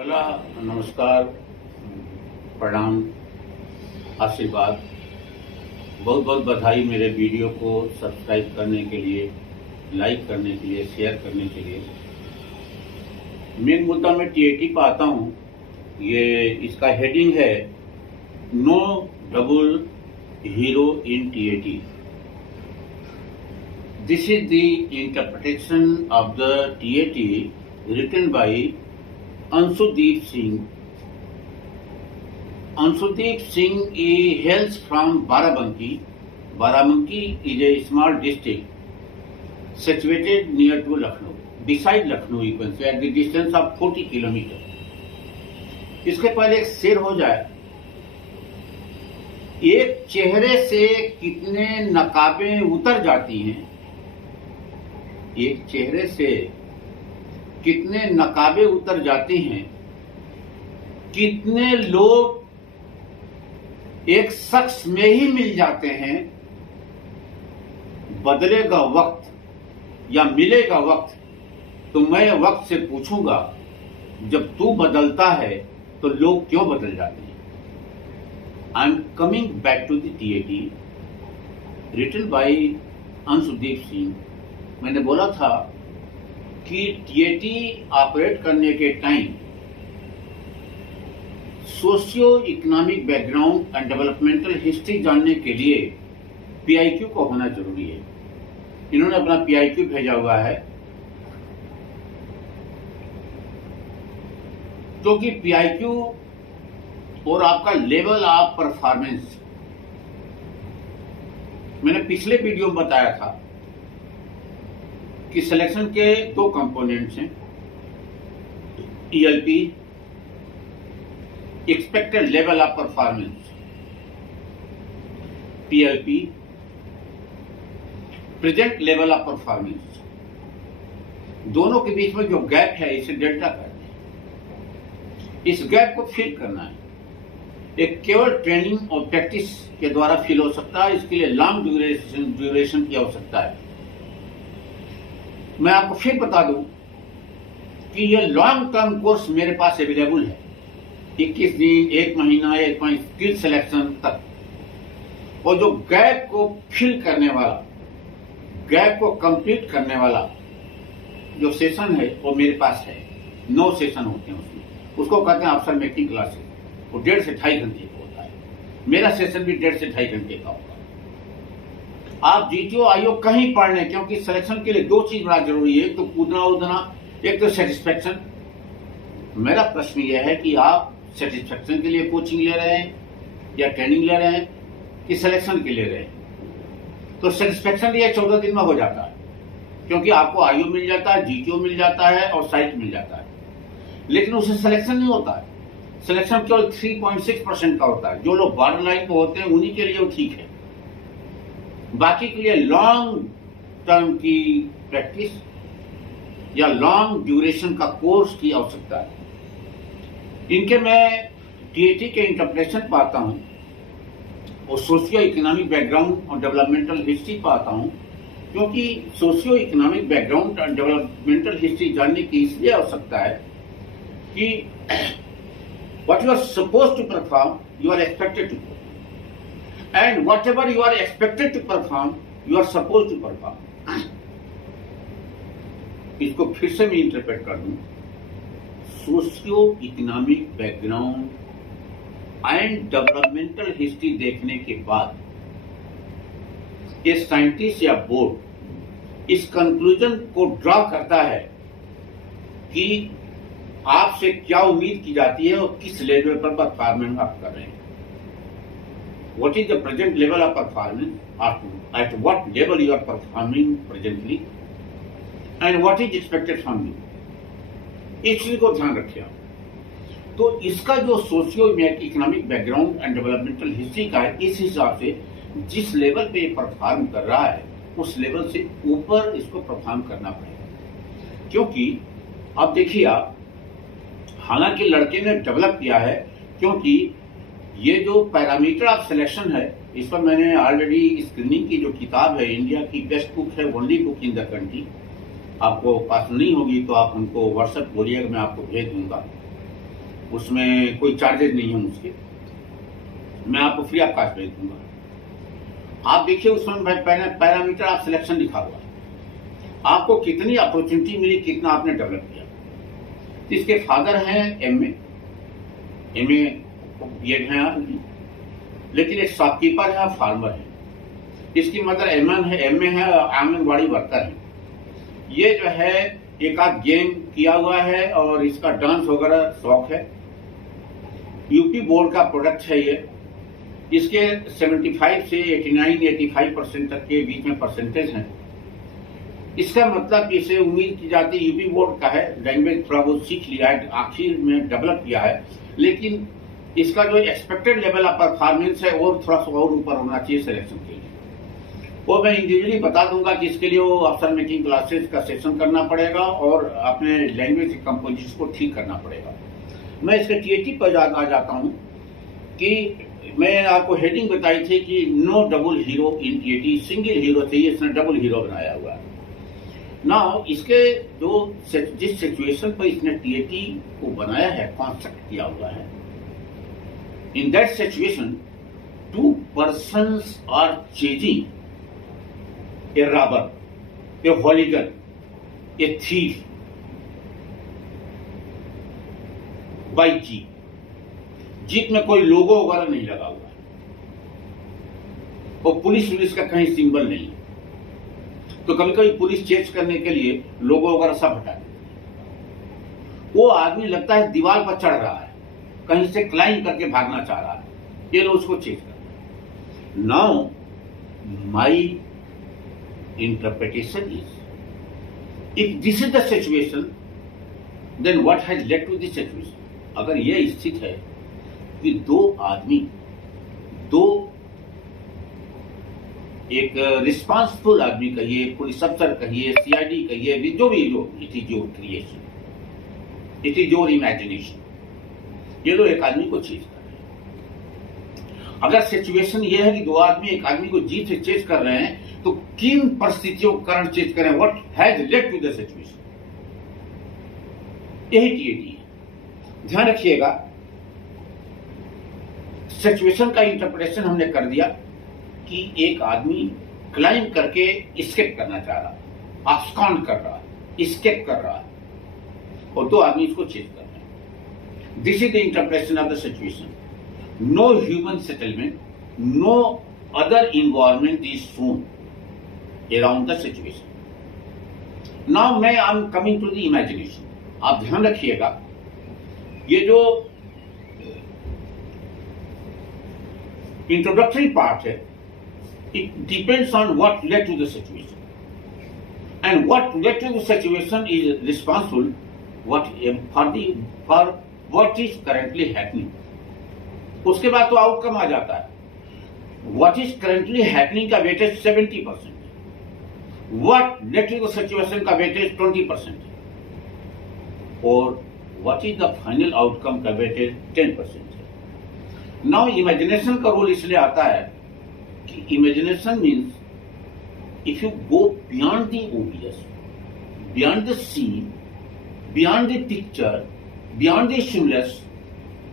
चला, नमस्कार, प्रणाम, आशीर्वाद। बहुत बहुत बधाई मेरे वीडियो को सब्सक्राइब करने के लिए, लाइक करने के लिए, शेयर करने के लिए। मेन मुद्दा मैं टीएटी पर आता हूँ। ये इसका हेडिंग है no double hero in TAT. This is the interpretation of the TAT written by Anshudeep Singh. Anshudeep Singh hails from Barabanki. Barabanki is a small district situated near to Lucknow. Beside Lucknow, you can say, at the distance of 40 kilometers. इसके पहले एक शेर हो जाए। एक चेहरे से कितने नकाबें उतर जाती हैं, एक चेहरे से कितने नकाबे उतर जाते हैं, कितने लोग एक शख्स में ही मिल जाते हैं। बदलेगा वक्त या मिलेगा वक्त तो मैं वक्त से पूछूंगा, जब तू बदलता है तो लोग क्यों बदल जाते हैं। I am coming back to the TAT written by Anshudeep Singh. मैंने बोला था कि टीएटी ऑपरेट करने के time socio economic background and developmental history जानने के लिए पीआईक्यू को होना जरूरी है। इन्होंने अपना पीआईक्यू भेजा हुआ है, क्योंकि पीआईक्यू और आपका लेवल ऑफ परफॉर्मेंस, मैंने पिछले वीडियो में बताया था कि सिलेक्शन के दो कंपोनेंट्स हैं, ELP, expected level of performance, PLP, present level of performance. दोनों के बीच में जो गैप है, इसे डेल्टा कहते हैं। इस गैप को फिल करना है। एक केवल ट्रेनिंग और प्रैक्टिस के द्वारा फिल हो सकता है। इसके लिए लॉन्ग ड्यूरेशन की आवश्यकता है। मैं आपको फिर बता दूं कि यह लॉन्ग टर्म कोर्स मेरे पास अवेलेबल है। 21 दिन, 1 महीना, 1 महीना स्किल सिलेक्शन तक। और जो गैप को फिल करने वाला, गैप को कंप्लीट करने वाला जो सेशन है वो मेरे पास है। 9 सेशन होते हैं उसमें। उसको कहते हैं अफसर मेकिंग क्लासेस। वो 1.5 से 2.5 घंटे का होता है। मेरा सेशन भी 1.5 से 2.5 घंटे का होगा। आप जीटीओ आयोग कहीं पढ़ लें, क्योंकि सिलेक्शन के लिए 2 चीज बड़ा जरूरी है। एक तो कूदना उदना, एक तो सेटिस्फेक्शन। मेरा प्रश्न यह है कि आप सेटिस्फेक्शन के लिए कोचिंग ले रहे हैं या ट्रेनिंग ले रहे हैं कि सिलेक्शन के लिए रहे हैं। तो सेटिस्फेक्शन ये 14 दिन में हो जाता है, क्योंकि आपको आयु मिल जाता है, जीटीओ मिल जाता है और साइट मिल जाता है। लेकिन उससे सिलेक्शन नहीं होता है। सिलेक्शन केवल 3.6% का होता है। जो लोग बॉर्डर लाइन पे होते हैं उन्हीं के लिए वो ठीक है। बाकी के लिए लॉन्ग टर्म की प्रैक्टिस या लॉन्ग ड्यूरेशन का कोर्स की आवश्यकता है। इनके मैं टीएटी के इंटरप्रिटेशन पाता हूं और सोशियो इकोनॉमिक बैकग्राउंड और डेवलपमेंटल हिस्ट्री पाता हूं, क्योंकि सोशियो इकोनॉमिक बैकग्राउंड और डेवलपमेंटल हिस्ट्री जानने की इसलिए आवश्यकता है कि what you are supposed to perform, you are expected to perform. And whatever you are expected to perform, you are supposed to perform. इसको फिर से मैं इंटरप्रेट कर दूं। Socio economic background and developmental history देखने के बाद ये साइंटिस्ट या बोर्ड इस कंक्लूजन को ड्रॉ करता है कि आपसे क्या उम्मीद की जाती है और किस लेवल पर परफॉर्मेंस आप कर रहे हैं। What is the present level of performance? At what level you are performing presently? And what is expected from you? इस चीज को ध्यान रखिए आप। तो इसका जो socio economic background and developmental history का है, इस हिसाब से जिस लेवल पे ये परफॉर्म कर रहा है उस लेवल से ऊपर इसको परफॉर्म करना पड़ेगा। क्योंकि अब देखिए आप, हालांकि लड़के ने डेवलप किया है, क्योंकि ये जो पैरामीटर ऑफ सिलेक्शन है, इस पर मैंने ऑलरेडी स्क्रीनिंग की जो किताब है, इंडिया की बेस्ट बुक है, only book in the country, आपको पास नहीं होगी तो आप हमको व्हाट्सएप बोलिएगा, मैं आपको भेज दूंगा। उसमें कोई चार्जेस नहीं है उसके, मैं आपको फ्री ऑफ कॉस्ट भेज दूंगा। आप देखिए उसमें पैरामीटर ऑफ सिलेक्शन लिखा हुआ है, आपको कितनी अपॉर्चुनिटी मिली, कितना आपने डेवलप किया। इसके फादर हैं एमए बीएड हैं, लेकिन एक शॉपकीपर है, फार्मर है। इसकी मदर एमए है, आंगनबाड़ी वर्कर है। ये जो है एक आध गेम किया हुआ है और इसका डांस वगैरह शौक है। यूपी बोर्ड का प्रोडक्ट है ये। इसके 75 से 89-85% तक के बीच में परसेंटेज हैं। इसका मतलब इसे उम्मीद की जाती है यूपी बोर्ड का है, लैंग्वेज थोड़ा बहुत सीख लिया है, आखिर में डेवलप किया है, लेकिन इसका जो एक्सपेक्टेड लेवल ऑफ परफॉर्मेंस है और थोड़ा सा और ऊपर होना चाहिए सिलेक्शन के लिए। वो मैं इंडिविजुअली बता दूंगा कि इसके लिए वो अफसर मेकिंग क्लासेस का सेशन करना पड़ेगा और अपने लैंग्वेज कंपोजिशन को ठीक करना पड़ेगा। मैं इसके टीएटी पर आ जाता हूं कि मैं आपको हेडिंग बताई थी कि no double hero in TAT, single hero चाहिए, इसने डबल हीरो बनाया हुआ है। नाउ इसके जिस सिचुएशन पर इसने टीएटी को बनाया है, कॉन्सेप्ट किया हुआ है, in that situation 2 persons are chasing a robber, a hooligan, a thief by jeep में कोई लोगो वगैरह नहीं लगा हुआ है और पुलिस का कहीं सिंबल नहीं है। तो कभी कभी पुलिस चेक करने के लिए लोगो वगैरह सब हटा देते। वो आदमी लगता है दीवार पर चढ़ रहा है, कहीं से क्लाइंब करके भागना चाह रहा है, ये लोग उसको चेक करते हैं। Now my interpretation is, if this is the situation, then what has led to this situation? अगर यह स्थिति है कि दो आदमी, एक रिस्पांसिबल आदमी कहिए, पुलिस अफसर कहिए, सीआईडी कहिए, जो भी जो, it is your creation, it is your imagination, ये लोग एक आदमी को चेज कर रहे हैं। अगर सिचुएशन ये है कि दो आदमी एक आदमी को जीत से चेज कर रहे हैं, तो किन परिस्थितियों के कारण चेक करें, what has led to the situation, यही टीएटी है। ध्यान रखिएगा, सिचुएशन का इंटरप्रिटेशन हमने कर दिया कि एक आदमी क्लाइम करके एस्केप करना चाह रहा है, आस्कॉन्ड कर रहा है, एस्केप कर रहा है, और दो आदमी इसको चेक कर रहे हैं। This is the interpretation of the situation. No human settlement, no other environment is shown around the situation. Now मैं I'm coming to the imagination. आप ध्यान रखिएगा, ये जो introductory part है, it depends on what led to the situation, and what led to the situation is responsible for what is currently happening. उसके बाद तो आउटकम आ जाता है। What is currently happening का weightage 70%, what led to the situation का weightage 20% है, और what is the final outcome का वेटेज 10% है। Now imagination का रोल इसलिए आता है कि imagination means if you go beyond the obvious, beyond the scene, beyond the picture, beyond the stimulus,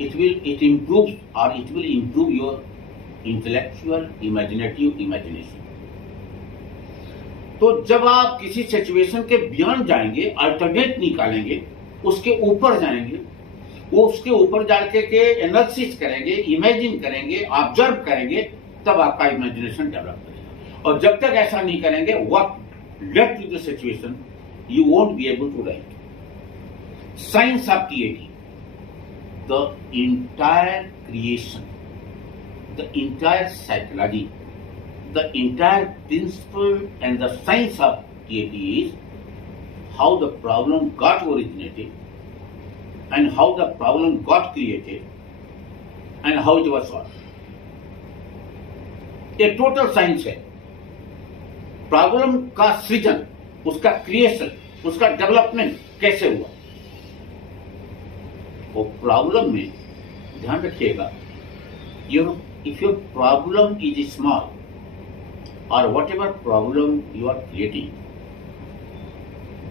it improves or it will improve your intellectual imaginative imagination. तो जब आप किसी सिचुएशन के बियॉन्ड जाएंगे, अल्टरनेट निकालेंगे, उसके ऊपर जाएंगे, वो उसके ऊपर जाके के एनालिसिस करेंगे, इमेजिन करेंगे, ऑब्जर्व करेंगे, तब आपका इमेजिनेशन डेवलप करेगा। और जब तक ऐसा नहीं करेंगे, what led to the situation, you won't be able to write. Science of TAT, the entire creation, the entire psychology, the entire principle and the science of TAT is how the problem got originated and how the problem got created and how it was solved. ये total science है। Problem का सृजन, उसका creation, उसका development कैसे हुआ। वो problem में ध्यान रखिएगा, if your problem is small or whatever problem you are creating,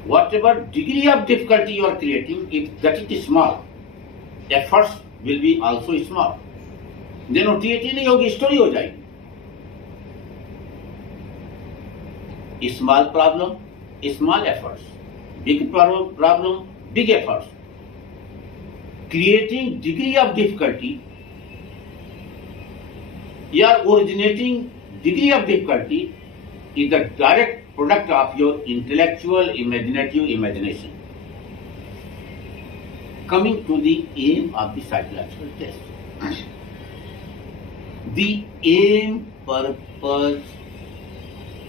whatever degree of difficulty you are creating, if that is small, efforts will be also small. Then TAT नहीं होगी, story हो जाएगी. Small problem, small efforts. Big problem, big efforts. Creating degree of difficulty or originating degree of difficulty is the direct product of your intellectual imaginative imagination. Coming to the aim of the psychological test. The aim, purpose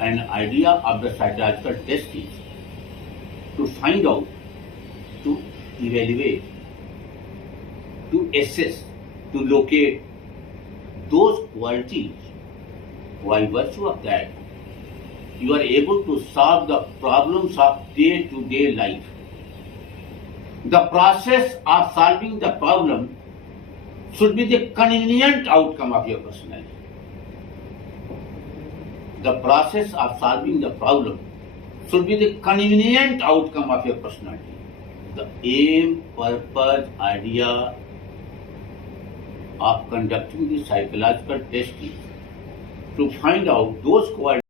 and idea of the psychological test is to find out, to evaluate, to assess, to locate those qualities by virtue of that you are able to solve the problems of day-to-day life. The process of solving the problem should be the convenient outcome of your personality. The process of solving the problem should be the convenient outcome of your personality. The aim, purpose, idea of conducting the psychological test is to find out those qualities